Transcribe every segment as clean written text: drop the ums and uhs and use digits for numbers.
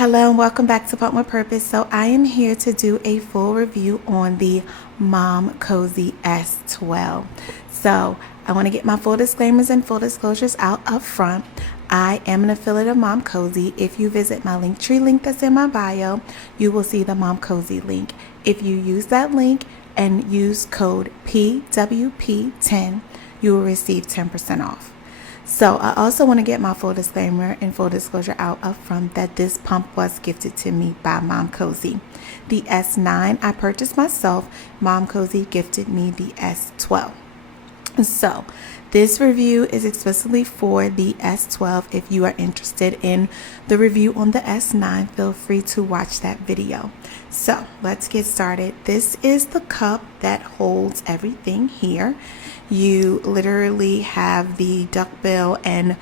Hello and welcome back to Pump with Purpose. So I am here to do a full review on the Momcozy S12. So I want to get my full disclaimers and full disclosures out up front. I am an affiliate of Momcozy. If you visit my Linktree link that's in my bio, you will see the Momcozy link. If you use that link and use code PWP10, you will receive 10% off. So I also want to get my full disclaimer and full disclosure out up front that this pump was gifted to me by Momcozy. The S9 I purchased myself. Momcozy gifted me the S12. So this review is explicitly for the S12. If you are interested in the review on the S9, feel free to watch that video. So let's get started. This is the cup that holds everything here. You literally have the duckbill and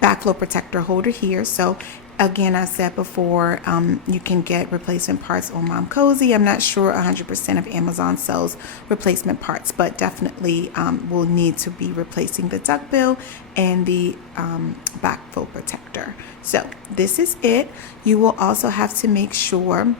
backflow protector holder here. So again, I said before, you can get replacement parts on Momcozy. I'm not sure 100% of Amazon sells replacement parts, but definitely will need to be replacing the duckbill and the backflow protector. So this is it. You will also have to make sure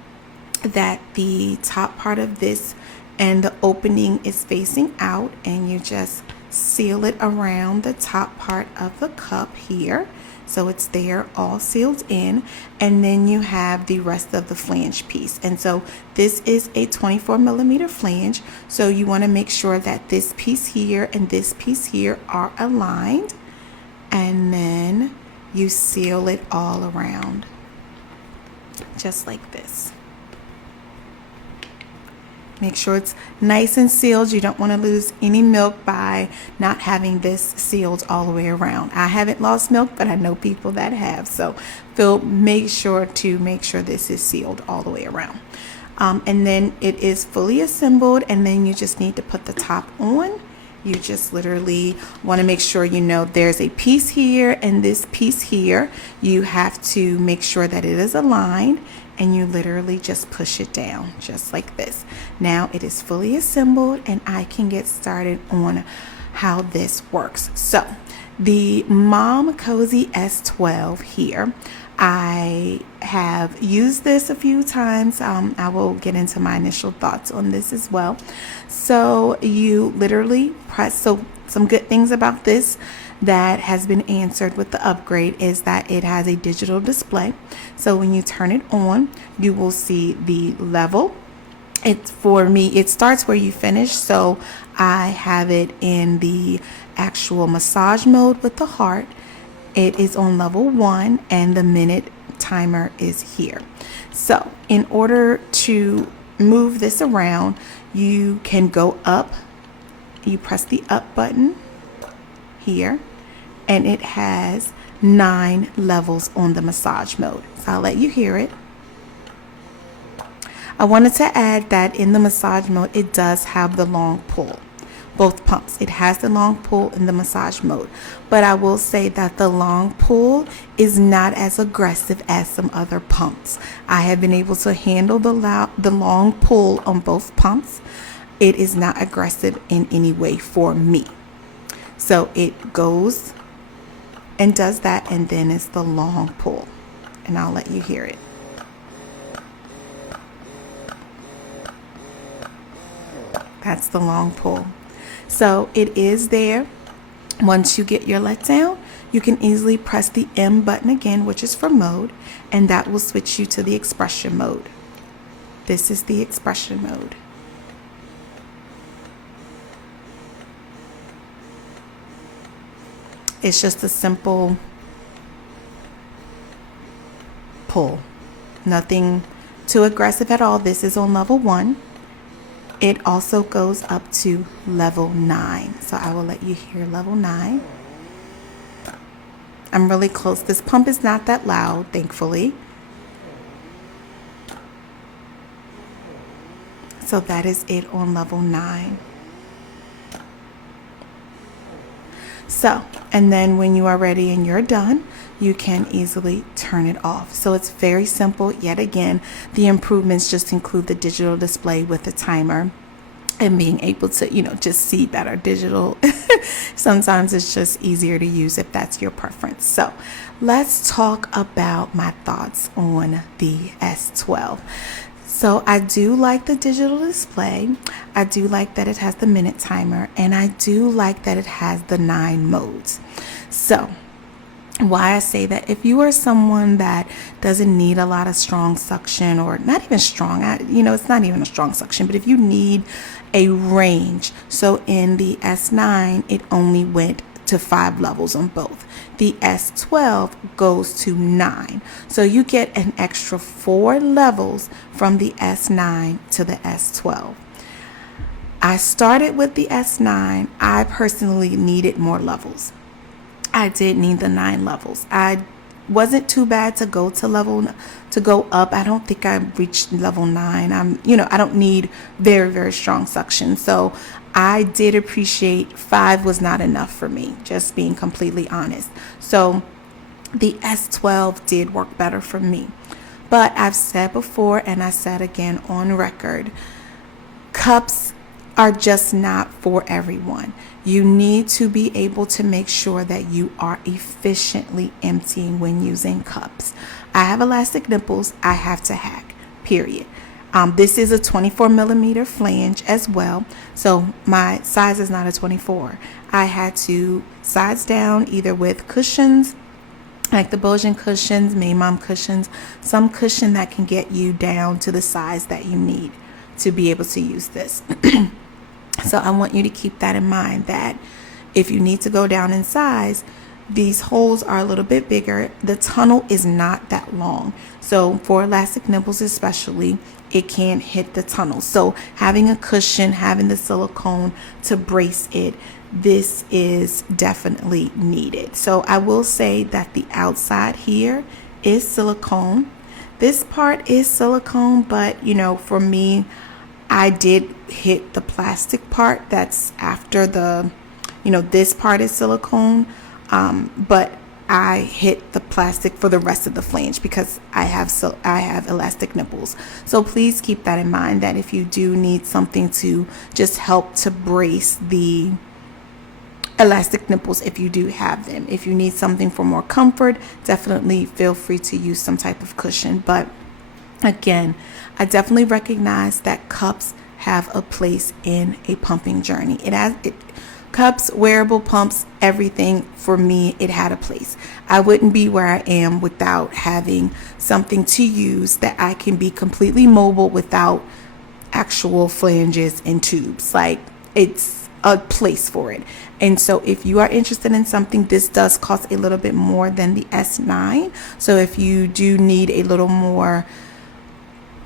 that the top part of this and the opening is facing out, and you just seal it around the top part of the cup here. So it's there all sealed in, and then you have the rest of the flange piece. And so this is a 24mm flange, so you want to make sure that this piece here and this piece here are aligned, and then you seal it all around just like this. Make sure it's nice and sealed. You don't want to lose any milk by not having this sealed all the way around. I haven't lost milk, but I know people that have. So make sure this is sealed all the way around. And then it is fully assembled, and then you just need to put the top on. You just literally want to make sure you know there's a piece here and this piece here. You have to make sure that it is aligned, and you literally just push it down just like this. Now it is fully assembled, and I can get started on how this works. So the Momcozy S12 here, I have used this a few times. I will get into my initial thoughts on this as well. So you literally press, so some good things about this that has been answered with the upgrade is that it has a digital display. So when you turn it on, you will see the level. For me, it starts where you finish. So I have it in the actual massage mode with the heart. It is on level 1, and the minute timer is here. So in order to move this around, you can go up. You press the up button here, and it has 9 levels on the massage mode. So I'll let you hear it. I wanted to add that in the massage mode, it does have the long pull. Both pumps, it has the long pull in the massage mode, but I will say that the long pull is not as aggressive as some other pumps. I have been able to handle the long pull on both pumps. It is not aggressive in any way for me. So it goes and does that, and then it's the long pull, and I'll let you hear it. That's the long pull. So it is there. Once you get your letdown, you can easily press the M button again, which is for mode, and that will switch you to the expression mode. This is the expression mode. It's just a simple pull. Nothing too aggressive at all. This is on level 1. It also goes up to level 9. So I will let you hear level 9. I'm really close. This pump is not that loud, thankfully. So that is it on level 9. So, and then when you are ready and you're done, you can easily turn it off. So it's very simple. Yet again, the improvements just include the digital display with the timer and being able to, just see better. Digital, sometimes it's just easier to use if that's your preference. So let's talk about my thoughts on the S12. So I do like the digital display. I do like that it has the minute timer, and I do like that it has the 9 modes. So why I say that, if you are someone that doesn't need a lot of strong suction, or not even strong, it's not even a strong suction, but if you need a range, so in the S9 it only went to 5 levels on both. The S12 goes to 9, so you get an extra 4 levels from the S9 to the S12. I started with the S9. I personally needed more levels. I did need the 9 levels. I wasn't too bad to go up. I don't think I reached level 9. I don't need very, very strong suction. So I did appreciate 5 was not enough for me, just being completely honest. So the S12 did work better for me. But I've said before, and I said again on record, cups are just not for everyone. You need to be able to make sure that you are efficiently emptying when using cups. I have elastic nipples. I have to hack, period. This is a 24 millimeter flange as well. So my size is not a 24. I had to size down either with cushions, like the Belgian cushions, Mom cushions, some cushion that can get you down to the size that you need to be able to use this. So I want you to keep that in mind, that if you need to go down in size, these holes are a little bit bigger. The tunnel is not that long. So for elastic nipples especially, it can't hit the tunnel. So having a cushion, having the silicone to brace it, this is definitely needed. So I will say that the outside here is silicone. This part is silicone, but for me, I did hit the plastic part that's after the, this part is silicone, but I hit the plastic for the rest of the flange because I have elastic nipples. So please keep that in mind, that if you do need something to just help to brace the elastic nipples, if you do have them, if you need something for more comfort, definitely feel free to use some type of cushion. But again, I definitely recognize that cups have a place in a pumping journey. Cups, wearable pumps, everything, for me, it had a place. I wouldn't be where I am without having something to use that I can be completely mobile without actual flanges and tubes. Like, it's a place for it. And so if you are interested in something, this does cost a little bit more than the S9. So if you do need a little more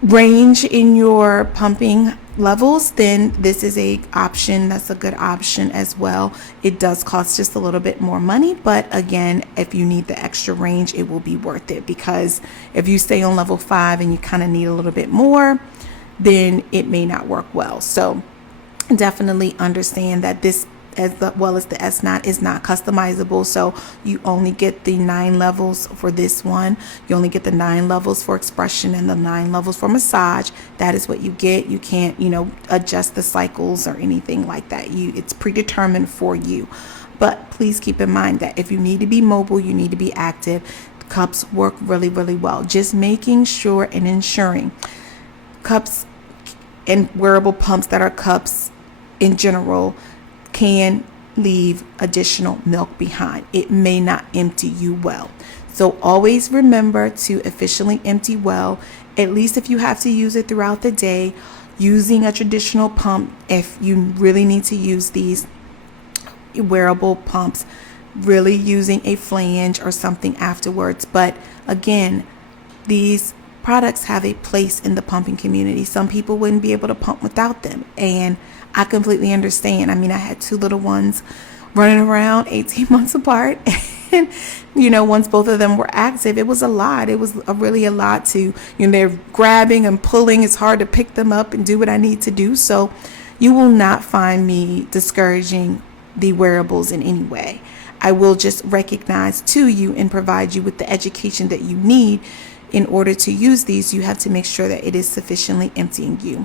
range in your pumping levels, then this is a option that's a good option as well. It does cost just a little bit more money, but again, if you need the extra range, it will be worth it, because if you stay on level 5 and you kind of need a little bit more, then it may not work well. So definitely understand that this, as well as the S9, is not customizable. So you only get the 9 levels for this one. You only get the 9 levels for expression and the 9 levels for massage. That is what you get. You can't, adjust the cycles or anything like that. It's predetermined for you. But please keep in mind that if you need to be mobile, you need to be active, cups work really, really well. Just making sure and ensuring cups and wearable pumps that are cups in general can leave additional milk behind. It may not empty you well. So always remember to efficiently empty well, at least if you have to use it throughout the day, using a traditional pump if you really need to use these wearable pumps, really using a flange or something afterwards. But again, these products have a place in the pumping community. Some people wouldn't be able to pump without them, and I completely understand. I mean, I had 2 little ones running around 18 months apart, and once both of them were active, it was a lot. It was really a lot to, they're grabbing and pulling. It's hard to pick them up and do what I need to do. So you will not find me discouraging the wearables in any way. I will just recognize to you and provide you with the education that you need. In order to use these, you have to make sure that it is sufficiently emptying you.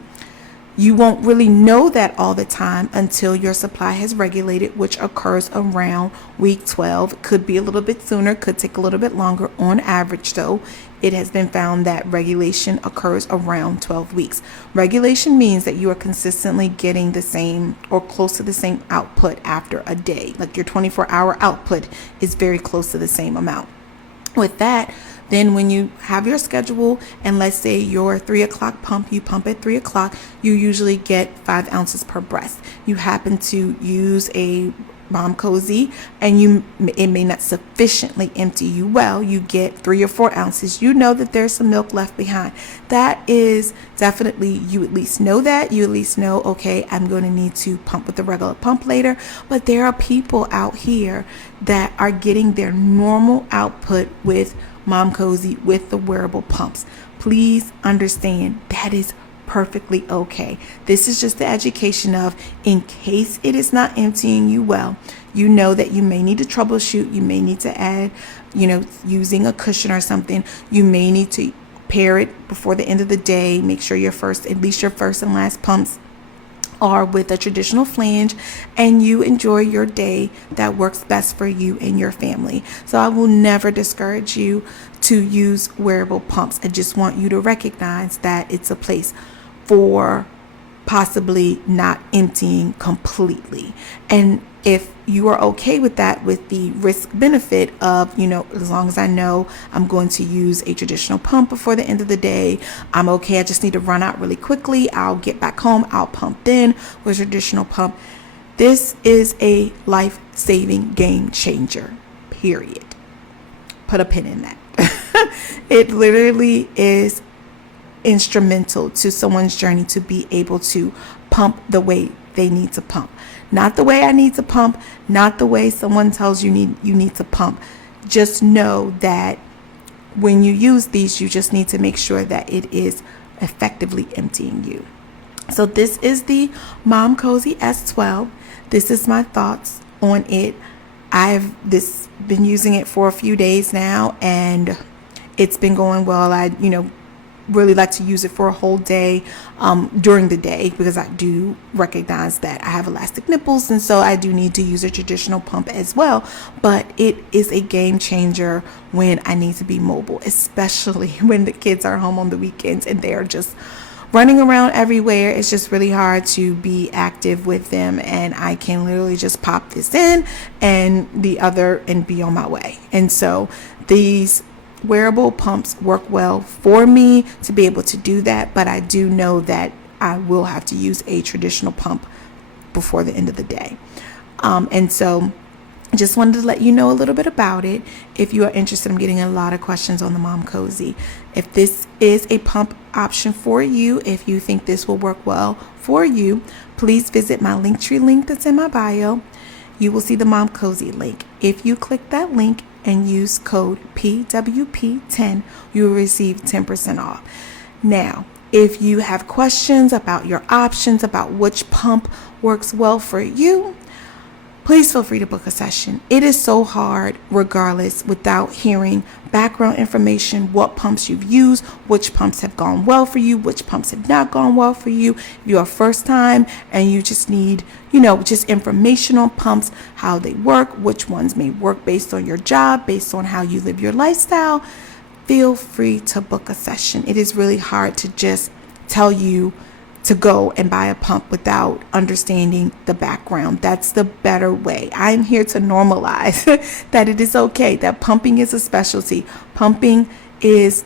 You won't really know that all the time until your supply has regulated, which occurs around week 12. Could be a little bit sooner, could take a little bit longer. On average, though, it has been found that regulation occurs around 12 weeks. Regulation means that you are consistently getting the same or close to the same output after a day. Like your 24-hour output is very close to the same amount. With that, then when you have your schedule, and let's say your 3 o'clock pump, you pump at 3 o'clock, you usually get 5 ounces per breast. You happen to use a Momcozy, and it may not sufficiently empty you well. You get 3 or 4 ounces. You know that there's some milk left behind. That is definitely, you at least know that. You at least know, okay, I'm going to need to pump with the regular pump later. But there are people out here that are getting their normal output with Momcozy, with the wearable pumps. Please understand that is perfectly okay. This is just the education of, in case it is not emptying you well, you know that you may need to troubleshoot. You may need to add, using a cushion or something. You may need to pair it before the end of the day. Make sure at least your first and last pumps are with a traditional flange, and you enjoy your day that works best for you and your family. So I will never discourage you to use wearable pumps. I just want you to recognize that it's a place for possibly not emptying completely. And if you are okay with that, with the risk benefit of, as long as I know I'm going to use a traditional pump before the end of the day, I'm okay. I just need to run out really quickly. I'll get back home. I'll pump then with a traditional pump. This is a life-saving game changer, period. Put a pin in that. It literally is instrumental to someone's journey to be able to pump the way they need to pump. Not the way I need to pump, not the way someone tells you need to pump. Just know that when you use these, you just need to make sure that it is effectively emptying you. So this is the Momcozy S12. This is my thoughts on it. I've been using it for a few days now, and it's been going well. I really like to use it for a whole day during the day, because I do recognize that I have elastic nipples, and so I do need to use a traditional pump as well. But it is a game changer when I need to be mobile, especially when the kids are home on the weekends and they're just running around everywhere. It's just really hard to be active with them, and I can literally just pop this in and be on my way. And so these wearable pumps work well for me to be able to do that, but I do know that I will have to use a traditional pump before the end of the day. And so I just wanted to let you know a little bit about it. If you are interested, I'm getting a lot of questions on the Momcozy. If this is a pump option for you, if you think this will work well for you, please visit my Linktree link that's in my bio. You will see the Momcozy link. If you click that link and use code PWP10, you will receive 10% off. Now, if you have questions about your options, about which pump works well for you, please feel free to book a session. It is so hard, regardless, without hearing background information, what pumps you've used, which pumps have gone well for you, which pumps have not gone well for you. If you're a first time and you just need, just information on pumps, how they work, which ones may work based on your job, based on how you live your lifestyle, feel free to book a session. It is really hard to just tell you to go and buy a pump without understanding the background. That's the better way. I'm here to normalize that it is okay, that pumping is a specialty. Pumping has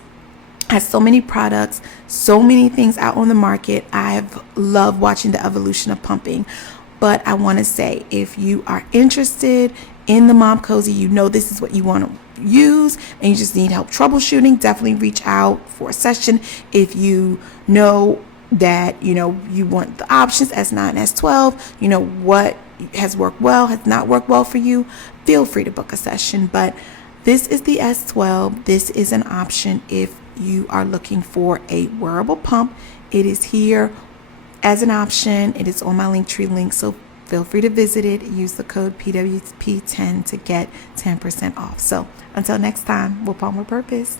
so many products, so many things out on the market. I've loved watching the evolution of pumping. But I want to say, if you are interested in the Momcozy, this is what you want to use, and you just need help troubleshooting, definitely reach out for a session. If you know that you want the options S9, S12, what has worked well, has not worked well for you, feel free to book a session. But this is the S12. This is an option if you are looking for a wearable pump. It is here as an option. It is on my Linktree link, so feel free to visit it. Use the code PWP10 to get 10% off. So until next time, we'll pump with purpose.